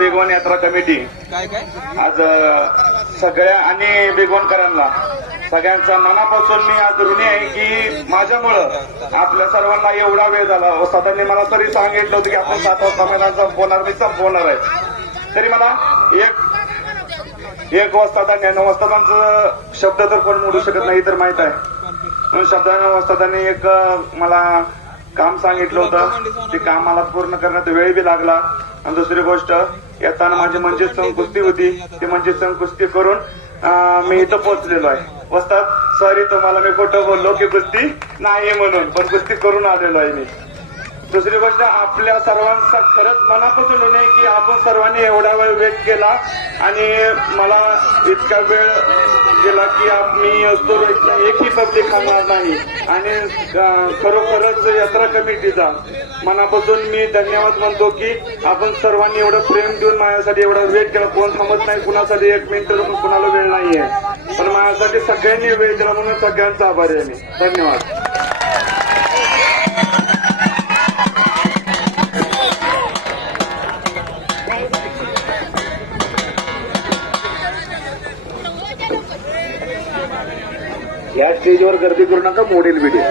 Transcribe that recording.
बेगवान यात्रा कमिटी. आज सगळ्या आणि बेगवणकरांना सगळ्यांचा मनापासून मी आज ऋणी आहे की माझ्यामुळं आपल्या सर्वांना एवढा वेळ झाला. वस्तादांनी मला तरी सांगितलं होतं की आपण सात वाजता मैदान संपवणार मी संपवणार आहे तरी मला एक एक वस्तादांनी नऊ वस्तादांचं शब्द तर कोण मोडू शकत नाही तर माहीत आहे. म्हणून शब्दाने वस्तादांनी एक अ, मला काम सांगितलं होतं. ते काम मला पूर्ण करण्यात वेळ बी लागला. आणि दुसरी गोष्ट येताना माझी म्हणजे संघ कुस्ती होती. ती म्हणजे संघ कुस्ती करून मी इथं पोहोचलेलो आहे. वस्तात सॉरी तुम्हाला मी खोटं बोललो की कुस्ती नाही म्हणून पण कुस्ती करून आलेलो आहे मी. दुसरी गोष्ट आपल्या सर्वांचा खरंच मनापासून होणे की आपण सर्वांनी एवढा वेळ वेट केला आणि मला इतका वेळ गेला की मी असतो एकही पब्लिक खाणार नाही. आणि खरोखरच यात्रा कमिटीचा. मनापासून मी धन्यवाद म्हणतो की आपण सर्वांनी एवढं प्रेम देऊन माझ्यासाठी एवढा वेट केला. कोण थांबत नाही कुणासाठी एक मिनिट कुणाला वेळ नाहीये. पण माझ्यासाठी सगळ्यांनी वेळ दिला म्हणून सगळ्यांचा आभारी आहे मी. धन्यवाद. या स्टेजवर गर्दी करू नका मोडेल व्हिडिओ